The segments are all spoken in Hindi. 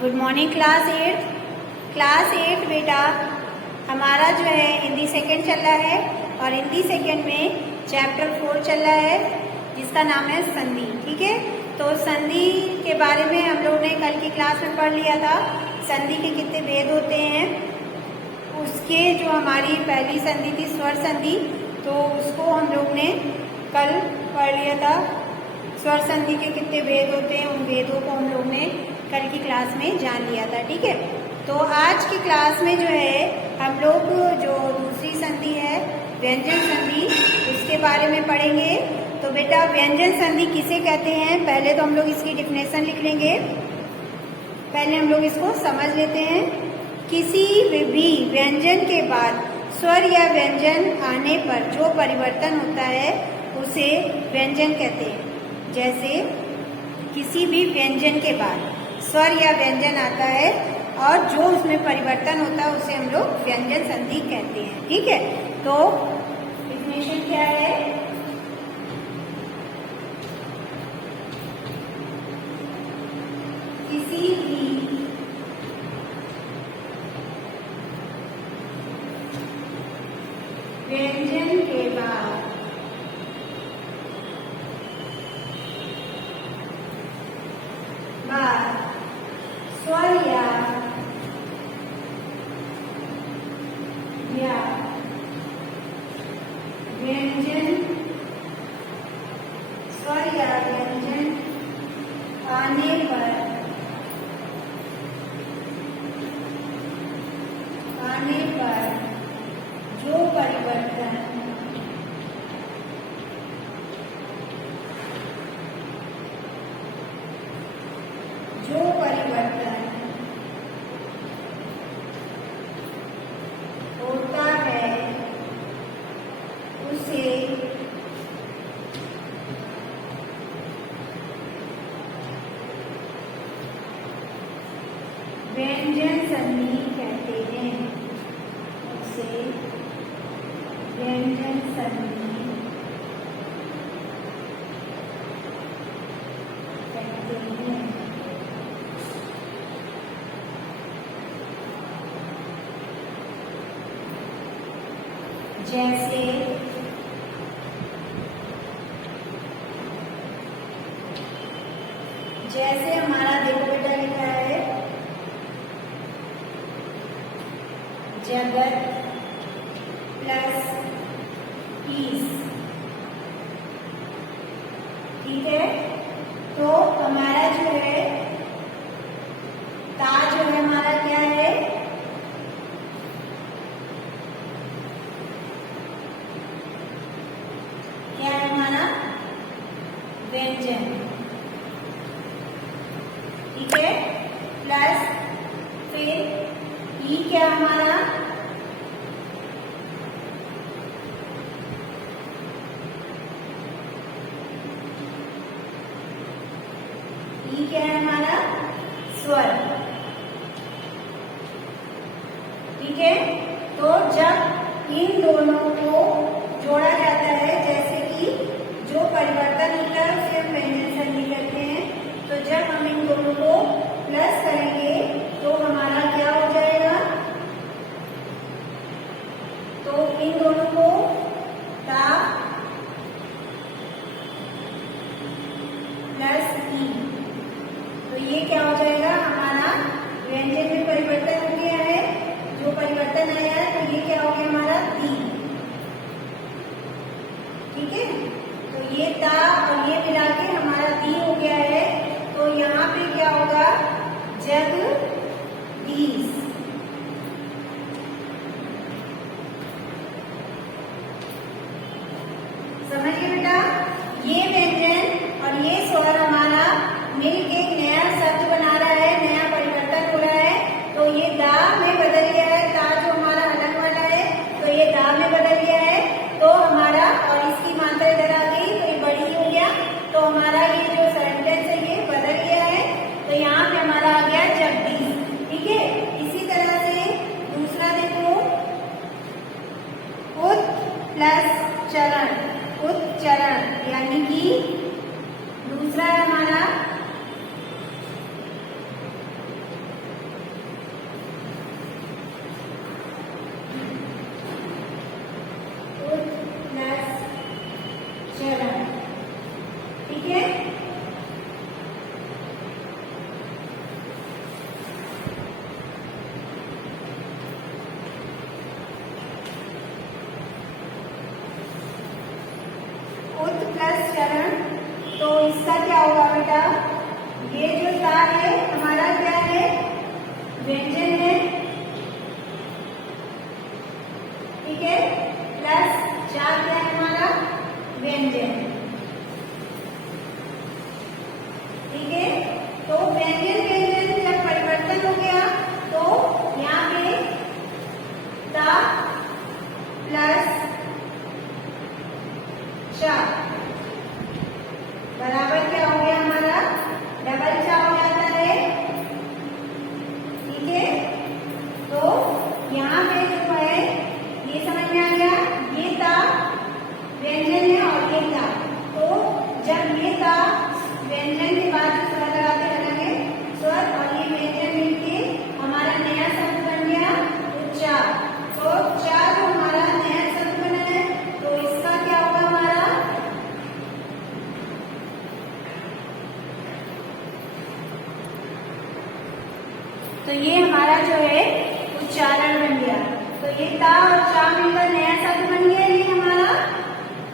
गुड मॉर्निंग क्लास एट बेटा हमारा जो है हिंदी सेकेंड चल रहा है और हिंदी सेकेंड में चैप्टर 4 चल रहा है जिसका नाम है संधि। ठीक है, तो संधि के बारे में हम लोग ने कल की क्लास में पढ़ लिया था। संधि के कितने भेद होते हैं, उसके जो हमारी पहली संधि थी स्वर संधि, तो उसको हम लोग ने कल पढ़ लिया था। स्वर संधि के कितने भेद होते हैं, उन भेदों को हम लोग ने कल की क्लास में जान लिया था। ठीक है, तो आज की क्लास में जो है हम लोग जो दूसरी संधि है व्यंजन संधि, उसके बारे में पढ़ेंगे। तो बेटा व्यंजन संधि किसे कहते हैं, पहले तो हम लोग इसकी डिफिनेशन लिख लेंगे। पहले हम लोग इसको समझ लेते हैं। किसी भी व्यंजन के बाद स्वर या व्यंजन आने पर जो परिवर्तन होता है उसे व्यंजन कहते हैं। जैसे किसी भी व्यंजन के बाद स्वर या व्यंजन आता है और जो उसमें परिवर्तन होता है उसे हम लोग व्यंजन संधि कहते हैं। ठीक है, तो डिफिनेशन क्या है, किसी भी व्यंजन के बाद स्वर या व्यंजन स्वर या व्यंजन आने पर जो परिवर्तन होता है उसे व्यंजन संधि कहते हैं। उसे व्यंजन संधि कहते हैं। जैसे हमारा देखो बेटा लिखा है जगत प्लस पीस। ठीक है, तो हमारा जो है ता जो है हमारा क्या है, क्या है हमारा व्यंजन। ठीक है, प्लस फिर ई क्या हमारा ई क्या है हमारा स्वर। ठीक है, तो जब इन दोनों को जोड़ा जाता है, जैसे कि जो परिवर्तन होता है उसे हम व्यंजन संधि कहते हैं। तो जब हम इन दोनों को प्लस करेंगे तो हमारा क्या हो जाएगा, तो इन दोनों को ता प्लस ई, तो ये क्या हो जाएगा हमारा व्यंजन में परिवर्तन हो गया है। जो परिवर्तन आया है तो ये क्या हो गया हमारा ती। ठीक है, तो ये ता और ये मिला के हमारा ती हो गया है। तो यहाँ पे क्या होगा जगदीश। समझिए बेटा, ये व्यंजन और ये स्वर हमारा मिलके एक नया शब्द बना रहा है, नया परिवर्तन हो रहा है। तो ये दा में बदल गया है, ता जो हमारा अलग वाला है तो ये दा में बदल गया है। तो हमारा और इसकी मात्रा इधर आ गई तो ये बड़ी हो गया, तो हमारा ये जो सेंटेंस है ये बदल गया है। तो यहाँ पे हमारा आ गया जगदीश। ठीक है, इसी उच्चारण। तो इसका क्या होगा बेटा, ये जो ता है हमारा क्या है, व्यंजन है, ठीक है, प्लस चा क्या है हमारा, व्यंजन, ठीक है। तो व्यंजन व्यंजन जब परिवर्तन हो गया तो यहाँ पे ता प्लस चा बराबर क्या हो गया हमारा, डबल चा हो जाता है, ठीक है। तो यहाँ पे जो है ये समझ में आ गया, ये ता व्यंजन है और ये ता, तो जब ये ता व्यंजन के बाद जो स्वर लगाते रहेंगे स्वर और ये व्यंजन मिलके हमारा नया शब्द बन गया चा। तो चा जो हमारा नया शब्द बना है तो इसका क्या होगा हमारा, तो ये हमारा जो है उच्चारण बन गया। तो ये ता और चा मिलकर नया शब्द बन गया, ये हमारा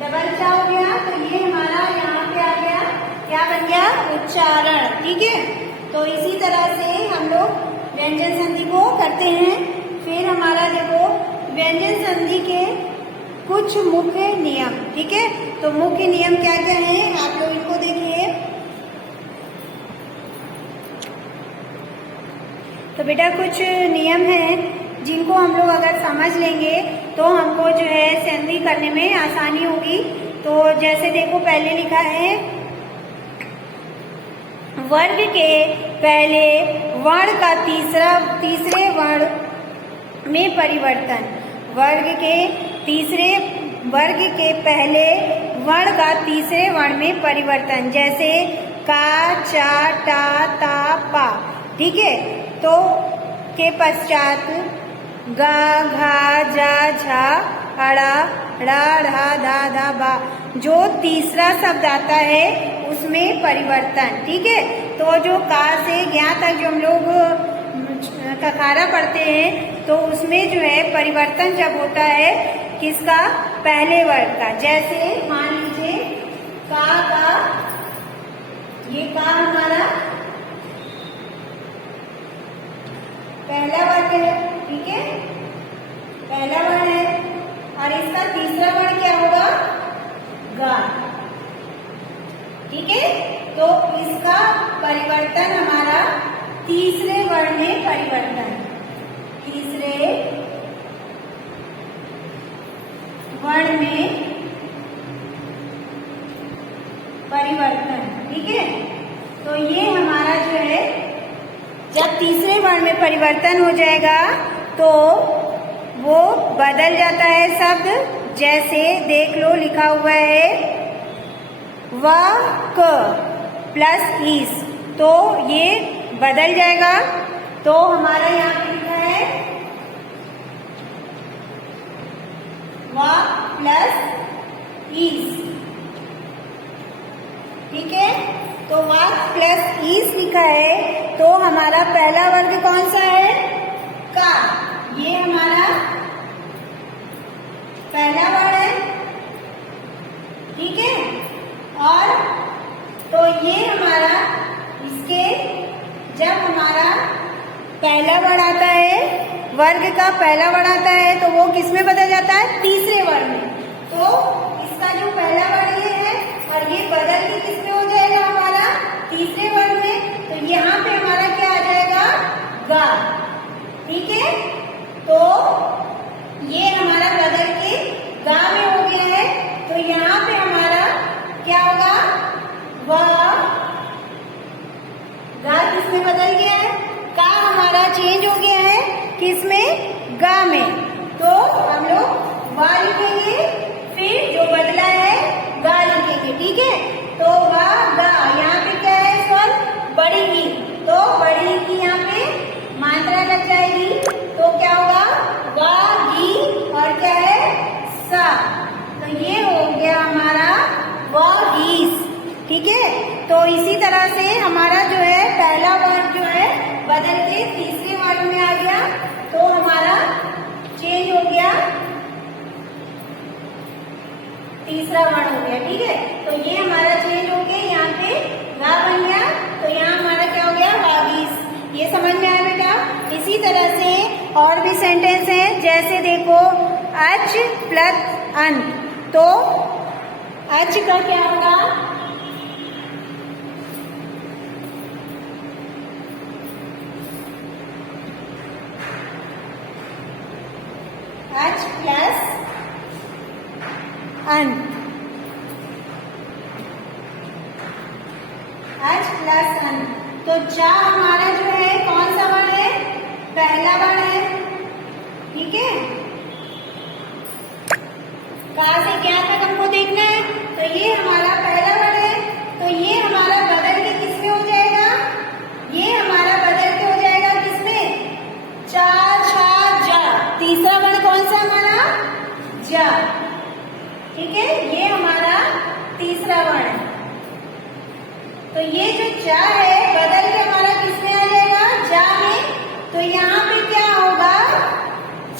डबल चा हो गया। तो ये हमारा यहाँ पे आ गया, क्या बन गया, उच्चारण, ठीक है। तो इसी तरह से हम लोग व्यंजन संधि को करते हैं। फिर हमारा देखो व्यंजन संधि के कुछ मुख्य नियम, ठीक है। तो मुख्य नियम क्या क्या हैं, आप लोग इनको देखिए। तो बेटा कुछ नियम हैं जिनको हम लोग अगर समझ लेंगे तो हमको जो है संधि करने में आसानी होगी। तो जैसे देखो पहले लिखा है, वर्ग के पहले वर्ण का तीसरे वर्ण में परिवर्तन, वर्ग के पहले वर्ण का तीसरे वर्ण में परिवर्तन, जैसे का, चा, टा, ता, पा, ठीक है। तो के पश्चात गा, घा, जा, झा, अड़ा, ड़ा, ढ़ा, धा, धा, बा, जो तीसरा शब्द आता है उसमें परिवर्तन, ठीक है। तो जो का से ज्ञा तक जो हम लोग ककारा पढ़ते हैं तो उसमें जो है परिवर्तन जब होता है किसका, पहले वर्ग का। जैसे मान लीजिए का, ये का हमारा पहला वर्ण है, ठीक है, पहला वर्ण है और इसका तीसरा वर्ण क्या होगा, गा, ठीक है। तो इसका परिवर्तन हमारा तीसरे वर्ण में परिवर्तन, तीसरे वर्ण में परिवर्तन, ठीक है। तो ये हमारा जो है जब तीसरे वर्ण में परिवर्तन हो जाएगा तो वो बदल जाता है शब्द। जैसे देख लो लिखा हुआ है व क प्लस ईस, तो ये बदल जाएगा। तो हमारा यहाँ पे लिखा है व प्लस ईस, ठीक है। तो वाक प्लस ईस लिखा है तो हमारा पहला वर्ग कौन सा है, का, ये हमारा पहला वर्ण है, ठीक है। और तो ये हमारा इसके जब हमारा पहला वर्ण आता है, वर्ग का पहला वर्ण आता है तो वो किस में बदल जाता है, तीसरे वर्ण में। तो इसका जो पहला वर्ण ये है और ये बदल के किस में हो जाएगा हमारा, तीसरे वर्ण में। तो यहाँ पे हमारा क्या आ जाएगा, गा, ठीक है। तो ये हमारा बदल के गा में हो गया है। तो यहाँ पे हमारा क्या होगा, वह गा किस में बदल गया है, का हमारा चेंज हो गया है किसमें, गा में। तो हम लोग वा लिखेंगे, फिर जो बदला है गा लिखेंगे, ठीक है। तो वा गा, यहाँ पे क्या है स्वर, बड़ी ई, तो बड़ी ई की यहाँ पे मात्रा लग जाएगी। तो क्या होगा, गा, गी और क्या है, सा। तो ये हो गया हमारा व गीस, ठीक है। तो इसी तरह से हमारा जो है पहला वर्ग जो है बदल के तीसरे वर्ग में आ गया। तो हमारा चेंज हो गया तीसरा वर्ण हो गया। ठीक है, तो ये हमारा चेंज हो गया, यहाँ पे गा बन गया, तो यहाँ हमारा क्या हो गया, वागीस। ये समझ में आया बेटा। इसी तरह से और भी सेंटेंस हैं, जैसे देखो अच प्लस अंत, तो अच का क्या होगा, अच प्लस अंत, अच प्लस अंत। तो चा हमारा जो है कौन सा वर्ण है, पहला वर्ण है। ठीक है, कहाँ से क्या तक हमको देखना है, तो ये हमारा पहला वर्ण है, तो ये हमारा बदल के किसमें हो जाएगा, ये हमारा बदल के हो जाएगा किसमें, चा छा जा। तीसरा वर्ण कौन सा हमारा, जा। ठीक है, ये हमारा तीसरा वर्ण है। तो ये जो जा है बदल के हमारा किसमें आ जाएगा, जा में। तो यहाँ पे क्या होगा,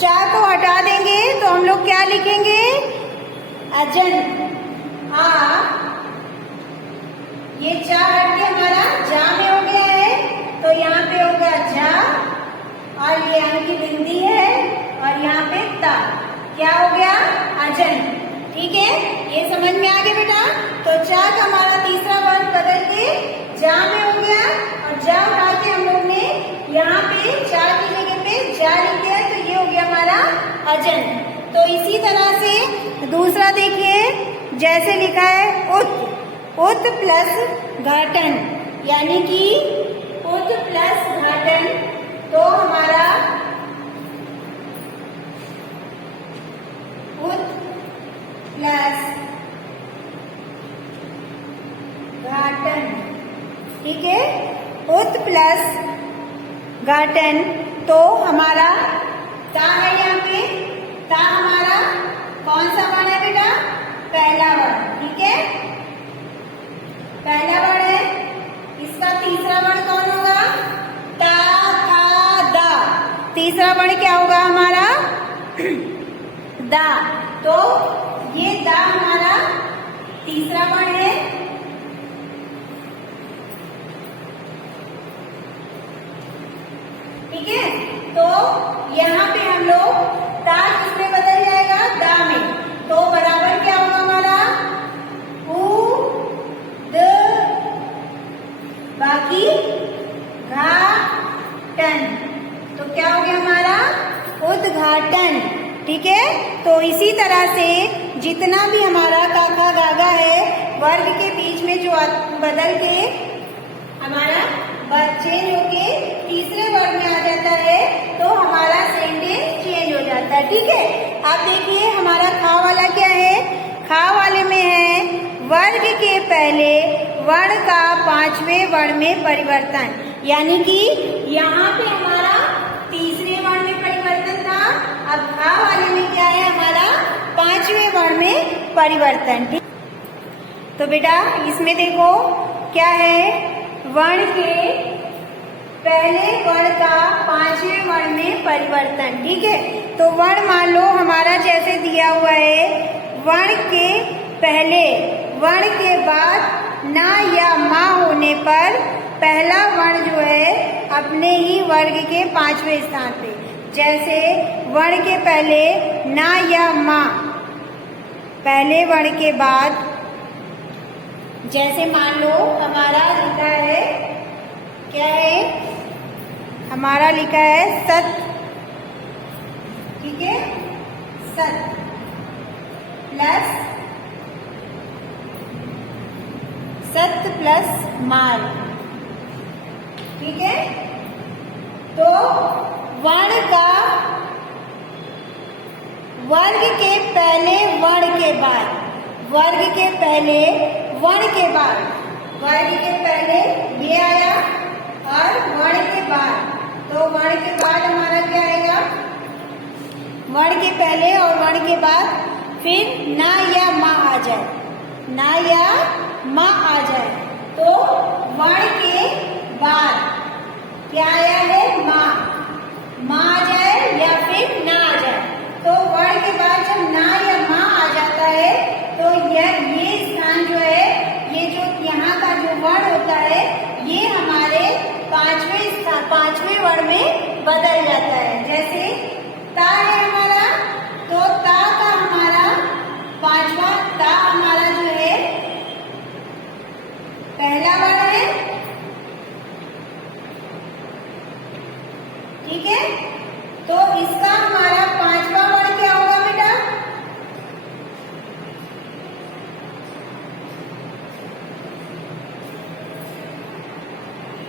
चा को हटा देंगे तो हम लोग क्या लिखेंगे, अजन। आ, ये चा हट के हमारा जा में हो गया है, तो यहाँ पे होगा जा, और ये यहाँ की बिंदी है, और यहाँ पे ता, क्या हो गया, अजन। ठीक है, ये समझ में आ गया बेटा। तो चा का हमारा तीसरा वर्ण बदल के जा में हो गया, और जा उठा के हम लोग ने यहाँ पे चा की जगह पे जा लिख दिया, तो ये हो गया हमारा अजन। तो इसी तरह से दूसरा देखिए, जैसे लिखा है उत, उत प्लस घाटन, यानी कि उत प्लस घाटन, तो हमारा उत प्लस घाटन। ठीक है, उत प्लस घाटन, तो हमारा ता है, यहाँ पे ता हमारा कौन सा वर्ण है बेटा, पहला वर्ण। ठीक है, पहला वर्ण है, इसका तीसरा वर्ण कौन होगा, ता था दा। तीसरा वर्ण क्या होगा हमारा, दा। तो ये दा हमारा तीसरा वर्ण है। ठीक है, तो यहाँ पे हम लोग ता किसमें बदल जाएगा, दा में। तो बराबर क्या होगा हमारा, उ द, बाकी घा टन, तो क्या हो गया हमारा, उद्घाटन। ठीक है, तो इसी तरह से जितना भी हमारा काका गागा है, वर्ग के बीच में जो बदल के हमारा चेंज होके तीसरे वर्ग में आ जाता है, तो हमारा सेंटेंस चेंज हो जाता है। ठीक है, अब देखिए हमारा खा वाला क्या है, खा वाले में है वर्ग के पहले वर्ण का पांचवें वर्ण में परिवर्तन, यानी कि यहाँ पे हमारा तीसरे वर्ण में परिवर्तन था, अब खा वाले में क्या है हमारा पांचवें वर्ण में परिवर्तन। ठीक, तो बेटा इसमें देखो क्या है, वर्ण के पहले वर्ण का पांचवें वर्ण में परिवर्तन। ठीक है, तो वर्ण मान लो हमारा जैसे दिया हुआ है, वर्ण के पहले वर्ण के बाद ना या माँ होने पर पहला वर्ण जो है अपने ही वर्ग के पांचवें स्थान पे, जैसे वर्ण के पहले ना या माँ, पहले वर्ण के बाद जैसे मान लो हमारा लिखा है, क्या है हमारा लिखा है सत। ठीक है, सत प्लस सत प्लस माल। ठीक है, तो वर्ण का वर्ग के पहले वर्ण के बाद, वर्ग के पहले वर्ण के बाद, वर्ग के पहले ये आया और वर्ण के बाद, तो वर्ण के बाद हमारा क्या आएगा, वर्ण के पहले और वर्ण के बाद फिर ना या माँ आ जाए, ना या माँ आ जाए, तो वर्ण के बाद क्या आया है, माँ, माँ आ जाए या फिर ना आ जाए। तो वर्ण के बाद जब ना या माँ आ जाता है तो पांचवें वर्ण में बदल जाता है। जैसे ता है हमारा, तो ता का हमारा पांचवा, ता हमारा जो है पहला वर्ण है, ठीक है। तो इसका हमारा पांचवा वर्ण क्या होगा बेटा?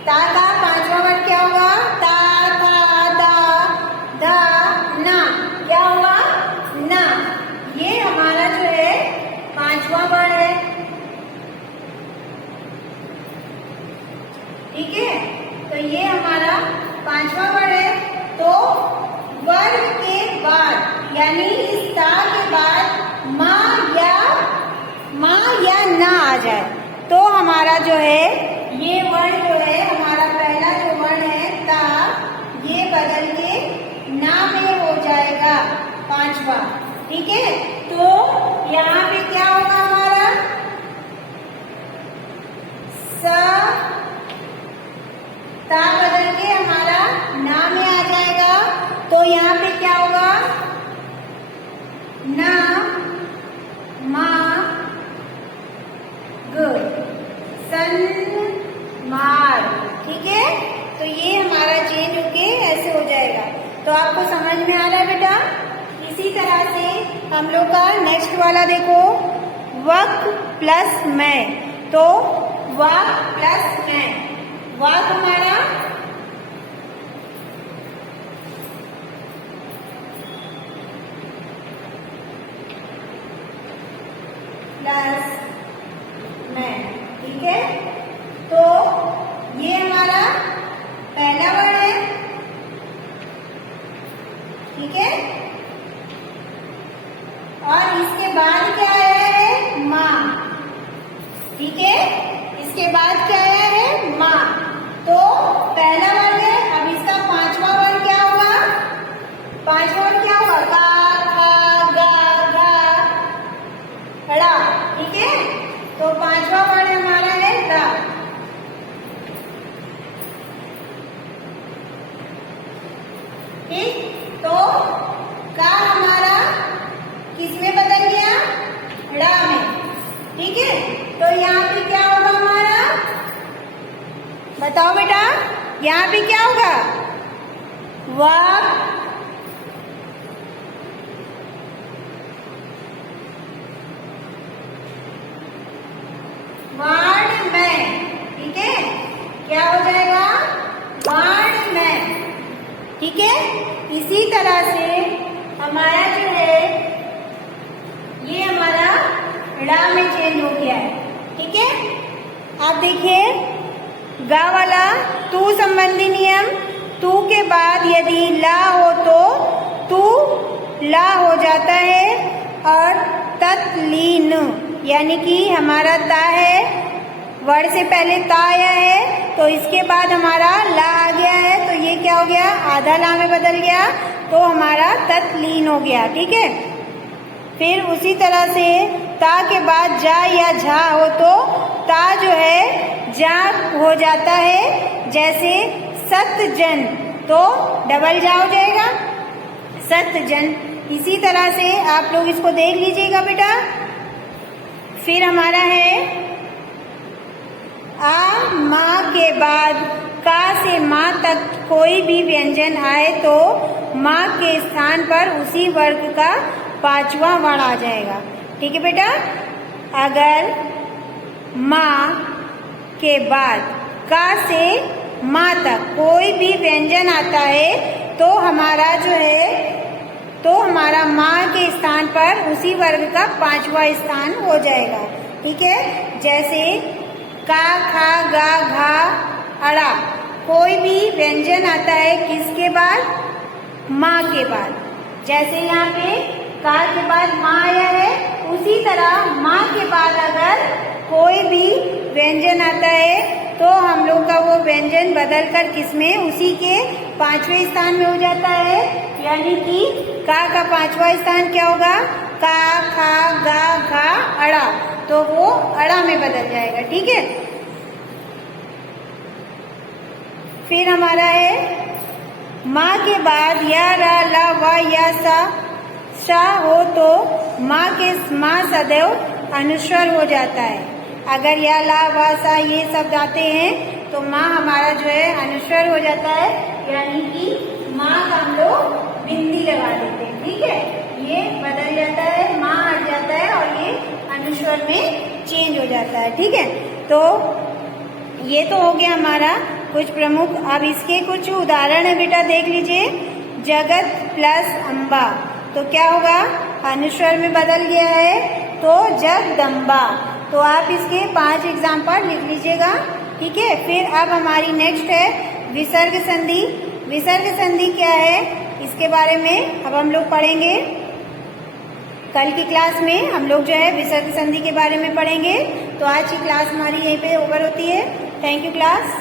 ता का पांचवा वर्ण क्या होगा? ता, था, दा, धा, ना, क्या होगा? ना। ये हमारा जो है पांचवा वर्ण है, ठीक है। तो ये हमारा पांचवा वर्ण है। तो वर्ण के बाद यानी इस ता के बाद माँ या ना आ जाए तो हमारा जो है ये वर्ण जो है हमारा पहला जो वर्ण है ता, ये बदल के ना में हो जाएगा पांचवा, ठीक है। तो यहाँ पे क्या होगा हमारा? सा, ता बदल के हमारा ना में आ जाएगा। तो यहाँ पे क्या होगा? ना, मा, ग, सन, मार, ठीक है। तो ये हमारा चेंज होके ऐसे हो जाएगा। तो आपको समझ में आ रहा है बेटा? इसी तरह से हम लोग का नेक्स्ट वाला देखो, वक प्लस मैं। तो वक प्लस मैं, वक हमारा प्लस मैं, ठीक है। तो ये हमारा पहला वर्ण है, ठीक है। और इसके बाद क्या आया है? माँ, ठीक है। इसके बाद क्या आया है? माँ। तो पहला वर्ण है, अब इसका पांचवा वर्ण क्या होगा? पांचवा वर्ण क्या होगा? का, खा, गा, घा, ड़ा, ठीक है। तो पांचवा वर्ण हमारा है ड़ा, ठीक। तो का हमारा किसमें बदल गया? ड़ा में, ठीक है। तो यहाँ पे क्या होगा हमारा? बताओ बेटा, यहाँ पे क्या होगा? वक, वर्ण में, ठीक है। क्या हो जाएगा? वर्ण में, ठीक है। इसी तरह से हमारा जो है ये हमारा ड़ा में चेंज हो गया है, ठीक है। आप देखिए गा वाला तू संबंधी नियम, तू के बाद यदि ला हो तो तू ला हो जाता है। और तत्लीन यानी कि हमारा ता है, वर्ण से पहले ता आया है तो इसके बाद हमारा ला आ गया है, तो ये क्या हो गया? आधा ला में बदल गया, तो हमारा तत्लीन हो गया, ठीक है। फिर उसी तरह से ता के बाद जा या झा हो तो ता जो है जा हो जाता है। जैसे सतजन, तो डबल जा हो जाएगा सतजन। इसी तरह से आप लोग इसको देख लीजिएगा बेटा। फिर हमारा है आ माँ के बाद का से माँ तक कोई भी व्यंजन आए तो माँ के स्थान पर उसी वर्ग का पांचवा वर्ण आ जाएगा, ठीक है बेटा। अगर माँ के बाद का से माँ तक कोई भी व्यंजन आता है तो हमारा जो है तो हमारा माँ के स्थान पर उसी वर्ग का पांचवा स्थान हो जाएगा, ठीक है। जैसे का, खा, गा, घा, अड़ा, कोई भी व्यंजन आता है किसके बाद? माँ के बाद। जैसे यहाँ पे का के बाद माँ आया है, उसी तरह माँ के बाद अगर कोई भी व्यंजन आता है तो हम लोग का वो व्यंजन बदल कर किसमें? उसी के पांचवें स्थान में हो जाता है। यानी कि का पांचवा स्थान क्या होगा? का, खा, गा, घा, अड़ा, तो वो अड़ा में बदल जाएगा, ठीक है। फिर हमारा है माँ के बाद या रा ला वा या सा हो तो माँ सदैव अनुस्वर हो जाता है। अगर या ला वा सा ये शब्द आते हैं तो माँ हमारा जो है अनुस्वर हो जाता है, यानी कि माँ का हम लोग बिंदी लगा देते हैं। ठीक है, ये बदल जाता है, माँ हट जाता है और ये अनुस्वर में चेंज हो जाता है। ठीक है, तो ये तो हो गया हमारा कुछ प्रमुख। अब इसके कुछ उदाहरण है बेटा, देख लीजिए। जगत प्लस अम्बा, तो क्या होगा, अनुस्वर में बदल गया है तो जगदम्बा। तो आप इसके 5 एग्जाम्पल लिख लीजिएगा। ठीक है, फिर अब हमारी नेक्स्ट है विसर्ग संधि। विसर्ग संधि क्या है, इसके बारे में अब हम लोग पढ़ेंगे। कल की क्लास में हम लोग जो है विसर्ग संधि के बारे में पढ़ेंगे। तो आज की क्लास हमारी यहीं पे ओवर होती है। Thank you class.